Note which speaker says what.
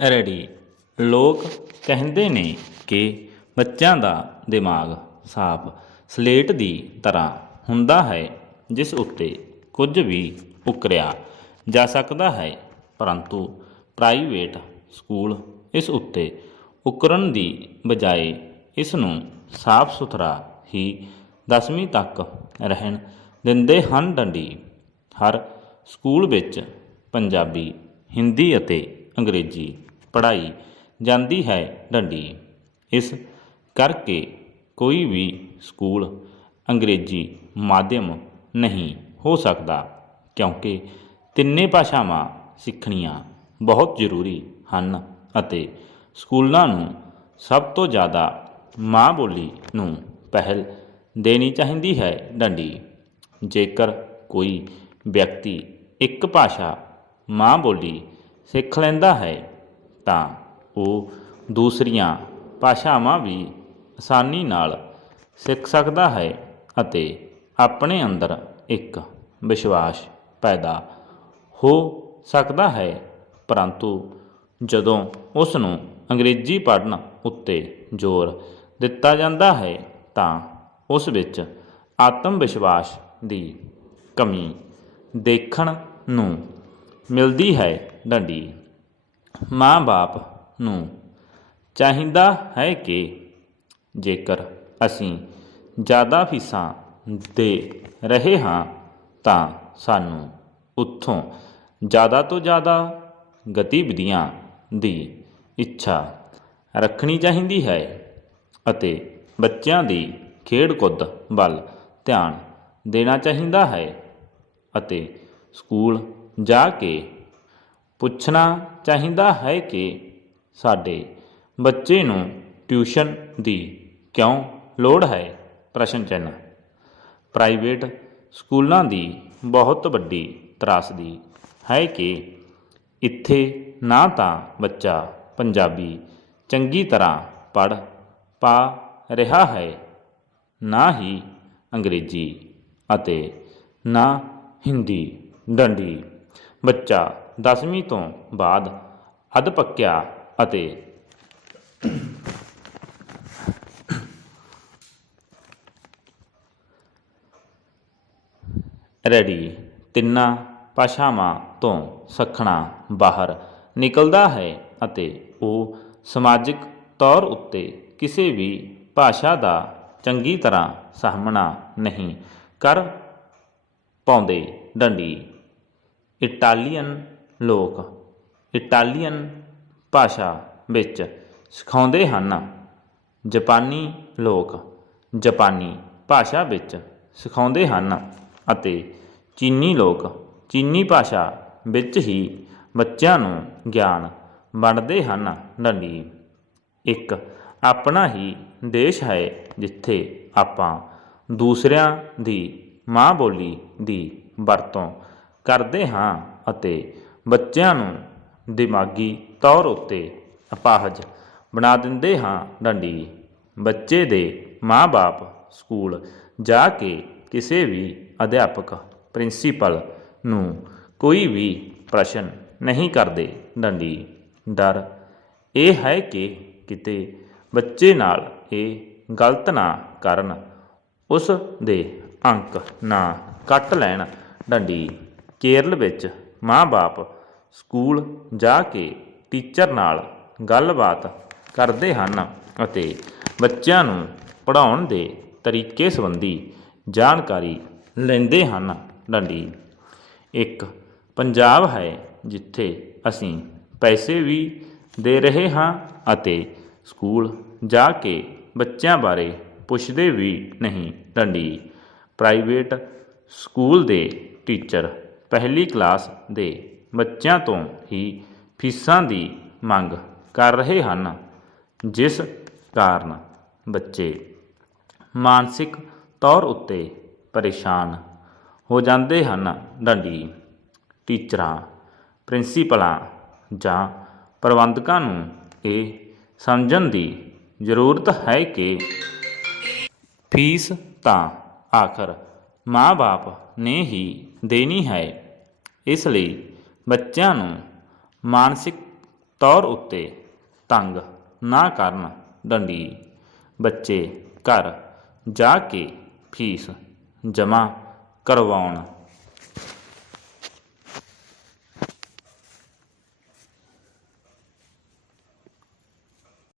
Speaker 1: Ready. ਲੋਕ ਕਹਿੰਦੇ ਨੇ ਕਿ ਬੱਚਿਆਂ ਦਾ ਦਿਮਾਗ ਸਾਫ਼, ਸਲੇਟ ਦੀ ਤਰ੍ਹਾਂ ਹੁੰਦਾ ਹੈ, ਜਿਸ ਉੱਤੇ ਕੁਝ ਵੀ ਉਕਰਿਆ ਜਾ ਸਕਦਾ ਹੈ। ਪਰੰਤੂ ਪ੍ਰਾਈਵੇਟ ਸਕੂਲ ਇਸ ਉੱਤੇ ਉਕਰਨ ਦੀ ਬਜਾਏ ਇਸ ਨੂੰ ਸਾਫ਼ ਸੁਥਰਾ ਹੀ 10ਵੀਂ ਤੱਕ ਰਹਿਣ ਦਿੰਦੇ ਹਨ ਡੰਡੀ। ਹਰ ਸਕੂਲ ਵਿੱਚ ਪੰਜਾਬੀ, ਹਿੰਦੀ ਅਤੇ ਅੰਗਰੇਜ਼ੀ ਪੜ੍ਹਾਈ ਜਾਂਦੀ ਹੈ ਡੰਡੀ। ਇਸ ਕਰਕੇ ਕੋਈ ਵੀ ਸਕੂਲ ਅੰਗਰੇਜ਼ੀ ਮਾਧਿਅਮ ਨਹੀਂ ਹੋ ਸਕਦਾ, ਕਿਉਂਕਿ ਤਿੰਨੇ ਭਾਸ਼ਾਵਾਂ ਸਿੱਖਣੀਆਂ ਬਹੁਤ ਜ਼ਰੂਰੀ ਹਨ ਅਤੇ ਸਕੂਲਾਂ ਨੂੰ ਸਭ ਤੋਂ ਜ਼ਿਆਦਾ ਮਾਂ ਬੋਲੀ ਨੂੰ ਪਹਿਲ ਦੇਣੀ ਚਾਹੀਦੀ ਹੈ ਡੰਡੀ। ਜੇਕਰ ਕੋਈ ਵਿਅਕਤੀ ਇੱਕ ਭਾਸ਼ਾ ਮਾਂ ਬੋਲੀ ਸਿੱਖ ਲੈਂਦਾ ਹੈ ਤਾਂ ਉਹ ਦੂਸਰੀਆਂ ਭਾਸ਼ਾਵਾਂ ਵੀ ਆਸਾਨੀ ਨਾਲ ਸਿੱਖ ਸਕਦਾ ਹੈ ਅਤੇ ਆਪਣੇ ਅੰਦਰ ਇੱਕ ਵਿਸ਼ਵਾਸ ਪੈਦਾ ਹੋ ਸਕਦਾ ਹੈ। ਪਰੰਤੂ ਜਦੋਂ ਉਸ ਨੂੰ ਅੰਗਰੇਜ਼ੀ ਪੜ੍ਹਨ ਉੱਤੇ ਜ਼ੋਰ ਦਿੱਤਾ ਜਾਂਦਾ ਹੈ ਤਾਂ ਉਸ ਵਿੱਚ ਆਤਮ ਵਿਸ਼ਵਾਸ ਦੀ ਕਮੀ ਦੇਖਣ ਨੂੰ ਮਿਲਦੀ ਹੈ। ਡੰਡੀ ਮਾਂ-ਬਾਪ ਨੂੰ ਚਾਹੀਦਾ ਹੈ ਕਿ ਜੇਕਰ ਅਸੀਂ ਜ਼ਿਆਦਾ ਫੀਸਾਂ ਦੇ ਰਹੇ ਹਾਂ, ਤਾਂ ਸਾਨੂੰ ਉੱਥੋਂ ਜ਼ਿਆਦਾ ਤੋਂ ਜ਼ਿਆਦਾ ਗਤੀਵਿਧੀਆਂ ਦੀ ਇੱਛਾ ਰੱਖਣੀ ਚਾਹੀਦੀ ਹੈ ਅਤੇ ਬੱਚਿਆਂ ਦੀ ਖੇਡ ਕੁੱਦ ਵੱਲ ਧਿਆਨ ਦੇਣਾ ਚਾਹੀਦਾ ਹੈ ਅਤੇ ਸਕੂਲ ਜਾ ਕੇ ਪੁੱਛਣਾ ਚਾਹੀਦਾ ਹੈ ਕਿ ਸਾਡੇ ਬੱਚੇ ਨੂੰ ਟਿਊਸ਼ਨ ਦੀ ਕਿਉਂ ਲੋੜ ਹੈ? ਪ੍ਰਸ਼ਨ ਚਿੰਨ੍ਹ। ਪ੍ਰਾਈਵੇਟ ਸਕੂਲਾਂ ਦੀ ਬਹੁਤ ਵੱਡੀ ਤਰਾਸਦੀ ਹੈ ਕਿ ਇੱਥੇ ਨਾ ਤਾਂ ਬੱਚਾ ਪੰਜਾਬੀ ਚੰਗੀ ਤਰ੍ਹਾਂ ਪੜ੍ਹ ਪਾ ਰਿਹਾ ਹੈ, ਨਾ ਹੀ ਅੰਗਰੇਜ਼ੀ ਅਤੇ ਨਾ ਹਿੰਦੀ ਡੰਡੀ ਬੱਚਾ 10ਵੀਂ ਤੋਂ ਬਾਅਦ ਅਧ ਪੱਕਿਆ ਅਤੇ ਰੈਡੀ ਤਿੰਨਾਂ ਭਾਸ਼ਾਵਾਂ ਤੋਂ ਸੱਖਣਾ ਬਾਹਰ ਨਿਕਲਦਾ ਹੈ ਅਤੇ ਉਹ ਸਮਾਜਿਕ ਤੌਰ ਉੱਤੇ ਕਿਸੇ ਵੀ ਭਾਸ਼ਾ ਦਾ ਚੰਗੀ ਤਰ੍ਹਾਂ ਸਾਹਮਣਾ ਨਹੀਂ ਕਰ ਪਾਉਂਦੇ। ਡੰਡੀ। ਇਟਾਲੀਅਨ ਲੋਕ ਇਟਾਲੀਅਨ ਭਾਸ਼ਾ ਵਿੱਚ ਸਿਖਾਉਂਦੇ ਹਨ। ਜਪਾਨੀ ਲੋਕ ਜਪਾਨੀ ਭਾਸ਼ਾ ਵਿੱਚ ਸਿਖਾਉਂਦੇ ਹਨ ਅਤੇ ਚੀਨੀ ਲੋਕ ਚੀਨੀ ਭਾਸ਼ਾ ਵਿੱਚ ਹੀ ਬੱਚਿਆਂ ਨੂੰ ਗਿਆਨ ਵੰਡਦੇ ਹਨ। ਡੰਡੀ ਇੱਕ ਆਪਣਾ ਹੀ ਦੇਸ਼ ਹੈ ਜਿੱਥੇ ਆਪਾਂ ਦੂਸਰਿਆਂ ਦੀ ਮਾਂ ਬੋਲੀ ਦੀ ਵਰਤੋਂ ਕਰਦੇ ਹਾਂ ਅਤੇ ਬੱਚਿਆਂ ਨੂੰ ਦਿਮਾਗੀ ਤੌਰ ਉੱਤੇ ਅਪਾਹਜ ਬਣਾ ਦਿੰਦੇ ਹਾਂ ਡੰਡੀ। ਬੱਚੇ ਦੇ ਮਾਂ-ਬਾਪ ਸਕੂਲ ਜਾ ਕੇ ਕਿਸੇ ਵੀ ਅਧਿਆਪਕ, ਪ੍ਰਿੰਸੀਪਲ ਨੂੰ ਕੋਈ ਵੀ ਪ੍ਰਸ਼ਨ ਨਹੀਂ ਕਰਦੇ ਡੰਡੀ। ਡਰ ਇਹ ਹੈ ਕਿ ਕਿਤੇ ਬੱਚੇ ਨਾਲ ਇਹ ਗਲਤ ਨਾ ਕਰਨ, ਉਸ ਦੇ ਅੰਕ ਨਾ ਕੱਟ ਲੈਣ। ਡੰਡੀ ਕੇਰਲ ਵਿੱਚ ਮਾਂ-ਬਾਪ ਸਕੂਲ ਜਾ ਕੇ ਟੀਚਰ ਨਾਲ ਗੱਲਬਾਤ ਕਰਦੇ ਹਨ ਅਤੇ ਬੱਚਿਆਂ ਨੂੰ ਪੜ੍ਹਾਉਣ ਦੇ ਤਰੀਕੇ ਸੰਬੰਧੀ ਜਾਣਕਾਰੀ ਲੈਂਦੇ ਹਨ। ਡੰਡੀ, ਇੱਕ ਪੰਜਾਬ ਹੈ ਜਿੱਥੇ ਅਸੀਂ ਪੈਸੇ ਵੀ ਦੇ ਰਹੇ ਹਾਂ ਅਤੇ ਸਕੂਲ ਜਾ ਕੇ ਬੱਚਿਆਂ ਬਾਰੇ ਪੁੱਛਦੇ ਵੀ ਨਹੀਂ। ਡੰਡੀ, ਪ੍ਰਾਈਵੇਟ ਸਕੂਲ ਦੇ ਟੀਚਰ ਪਹਿਲੀ ਕਲਾਸ ਦੇ ਬੱਚਿਆਂ ਤੋਂ ਹੀ ਫੀਸਾਂ ਦੀ ਮੰਗ ਕਰ ਰਹੇ ਹਨ, ਜਿਸ ਕਾਰਨ ਬੱਚੇ ਮਾਨਸਿਕ ਤੌਰ ਉੱਤੇ ਪਰੇਸ਼ਾਨ ਹੋ ਜਾਂਦੇ ਹਨ। ਡੰਡੀ, ਟੀਚਰਾਂ, ਪ੍ਰਿੰਸੀਪਲਾਂ ਜਾਂ ਪ੍ਰਬੰਧਕਾਂ ਨੂੰ ਇਹ ਸਮਝਣ ਦੀ ਜ਼ਰੂਰਤ ਹੈ ਕਿ ਫੀਸ ਤਾਂ ਆਖਰ ਮਾਂ-ਬਾਪ ਨੇ ਹੀ ਦੇਣੀ ਹੈ, ਇਸ ਲਈ ਬੱਚਿਆਂ ਨੂੰ ਮਾਨਸਿਕ ਤੌਰ ਉੱਤੇ ਤੰਗ ਨਾ ਕਰਨ ਡੰਡੀ ਬੱਚੇ ਘਰ ਜਾ ਕੇ ਫੀਸ ਜਮ੍ਹਾਂ ਕਰਵਾਉਣ।